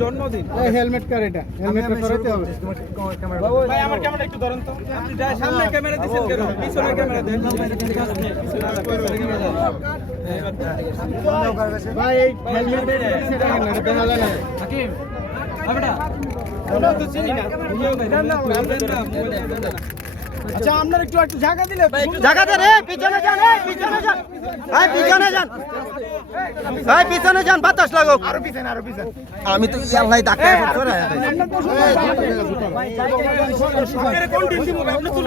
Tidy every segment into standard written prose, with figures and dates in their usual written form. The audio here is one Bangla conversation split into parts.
জন্মদিন হেলমেট কার এটা হেলমেট করাতে হবে ভাই আমার ক্যামেরা একটু ধরেন তো আপনি যাই সামনে ক্যামেরা দিছেন কেন পিছনে ক্যামেরা দেন ভাই এই হেলমেট সেটা কেন এটা দেখালে না হাকিম আবেটা আমরা তো চিনি না আচ্ছা আপনারা একটু জায়গা দিলে জায়গা দে রে পিছনে যান পিছনে যান ভাই পিছনে যান ভাই পিছনে যান বাতাস লাগুক আরো পিছনে আমি তো আল্লাহ ডাকায় পড়ে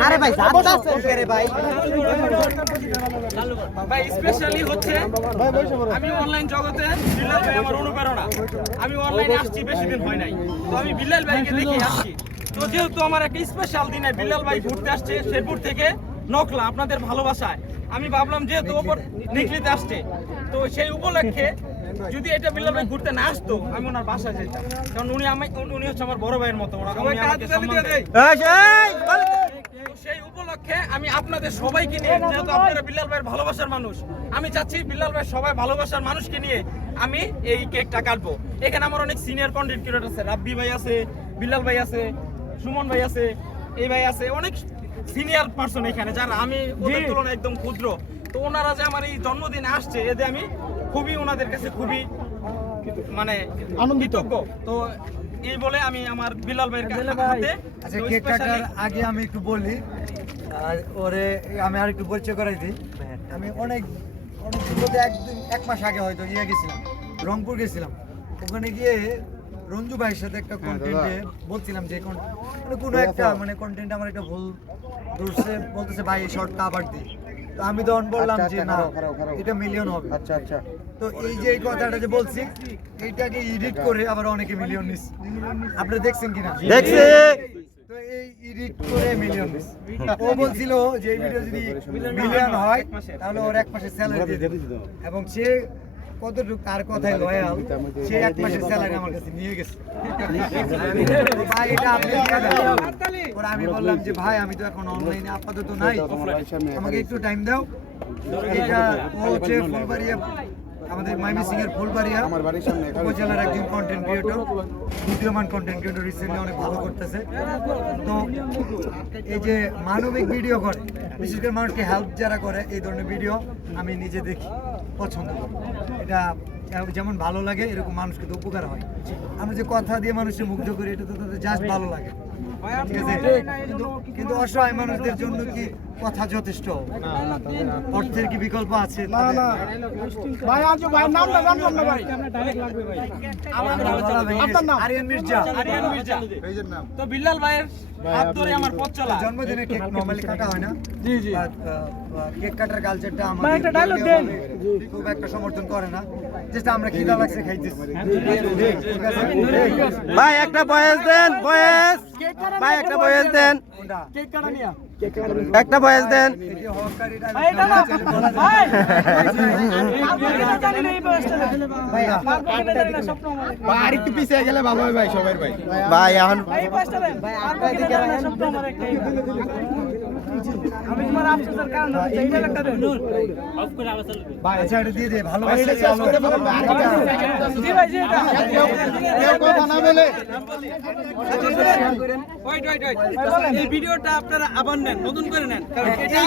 আরে ভাই বাতাস করে ভাই ভাই স্পেশালি হচ্ছে আমি অনলাইন জগতে বিল্লাল ভাই আমার অনুপ্রেরণা আমি অনলাইনে আসছি বেশি দিন হয় নাই তো আমি বিল্লাল ভাইকে দেখে আসছি তো যেহেতু আমার একটা স্পেশাল দিনে বিল্লাল ভাই ঘুরতে আসছে শেরপুর থেকে নকলা আপনাদের ভালোবাসায় আমি ভাবলাম যেহেতু ওপর নিকলিতে আসছে তো সেই উপলক্ষে যদি এটা বিল্লাল ভাই ঘুরতে না আসতো আমি ওনার বাসায় যেতাম কারণ উনি হচ্ছে আমার বড় ভাইয়ের মতো সেই উপলক্ষে আমি আপনাদের সবাইকে নিয়ে যেহেতু আপনারা বিল্লাল ভাইয়ের ভালোবাসার মানুষ আমি চাচ্ছি বিল্লাল ভাই সবাই ভালোবাসার মানুষকে নিয়ে আমি এই কেকটা কাটবো এখানে আমার অনেক সিনিয়র কন্টেন্ট ক্রিয়েটর আছে রাব্বি ভাই আছে বিল্লাল ভাই আছে সুমন ভাই আছে এই ভাই আছে অনেক সিনিয়র পারসন এখানে যারা আমি ওদের তুলনায় একদম ক্ষুদ্র তো ওনারা যে আমার এই জন্মদিনে আসছে এতে আমি খুবই ওনাদের কাছে খুবই মানে আনন্দিত তো এই বলে আমি আমার বিল্লাল ভাইয়ের হাতে আচ্ছা কেক কাটার আগে আমি একটু বলি ওরে আমি আর একটু পরিচয় করাই দিই আমি অনেক এক মাস আগে হয়তো গেছিলাম রংপুর গেছিলাম ওখানে গিয়ে রঞ্জু ভাইয়ের সাথে একটা কন্টেন্টে বলছিলাম যে কোনো একটা মানে কন্টেন্ট আমার একটা ভুল ধরছে বলতেছে ভাই এই শর্টটা আবার দিই তো আমি তখন বললাম যে না এটা মিলিয়ন হবে আচ্ছা আচ্ছা তো এই যে এই কথাটা যে বলছি এইটাকে এডিট করে আবার অনেকে মিলিয়ন নিচ্ছে আপনারা দেখছেন কিনা দেখছি তো এই এডিট করে মিলিয়ন নিচ্ছে ও বলছিল যে এই ভিডিও যদি মিলিয়ন হয় তাহলে ওর এক মাসের স্যালারি দিয়ে দেবে এবং সে কতটুকু তার কথায় লয়াল সে এক মাসের স্যালারি আমার কাছে নিয়ে গেছে ভাই এটা আপনি ওরা আমি বললাম যে ভাই আমি তো এখন অনলাইনে আপাতত নাই আমাকে একটু টাইম দাও এটা ও হচ্ছে ফুলবাড়িয়া আমাদের ময়মনসিংহ এর ফুলবাড়িয়া উপজেলার একজন কন্টেন্ট ক্রিয়েটর উদীয়মান কন্টেন্ট ক্রিয়েটর রিসেন্টলি অনেক ভালো করতেছে তো এই যে মানবিক ভিডিও করে বিশেষ করে মানুষকে হেল্প যারা করে এই ধরনের ভিডিও আমি নিজে দেখি পছন্দ করি এটা যেমন ভালো লাগে এরকম মানুষকে তো উপকার হয় আমরা যে কথা দিয়ে মানুষকে মুগ্ধ করি এটা তো তাদের জাস্ট ভালো লাগে ঠিক আছে কিন্তু অসহায় মানুষদের জন্য কি কথা যথেষ্ট অর্থের কি বিকল্প আছে না না ভাই আজ ভাই নামটা জানলাম না ভাই ডাইরেক্ট লাগবে ভাই আপনার নাম আরিয়ান মির্জা পেজের নাম তো বিল্লাল ভাইয়ের হাত ধরে আমার পথ চলা জন্মদিনে কেক নরমালি কাটা হয় না জি জি কেক কাটার কালচারটা আমাদের একটা ডায়লগ দেন খুব একটা সমর্থন করে না যেটা আমরা খিদা লাগছে খাইতেছি ভাই একটা বয়স দেন বয়স ভাই একটা বয়স দেন কেক কাটা নিয়া একটা বয়স দেন আর একটু পিছিয়ে গেলে ভালো হয় ভাই সবার ভাই ভাই এখন আমি তোমার আফসোসের কারণ হচ্ছে এই একটা দেন অফ করে আবার চলবে ভাই আচ্ছা এটা দিয়ে দে ভালোবাসা জি ভাই জি এটা কেউ কথা না বলে ওয়েট এই ভিডিওটা আপনারা আবার নেন নতুন করে নেন কারণ এটা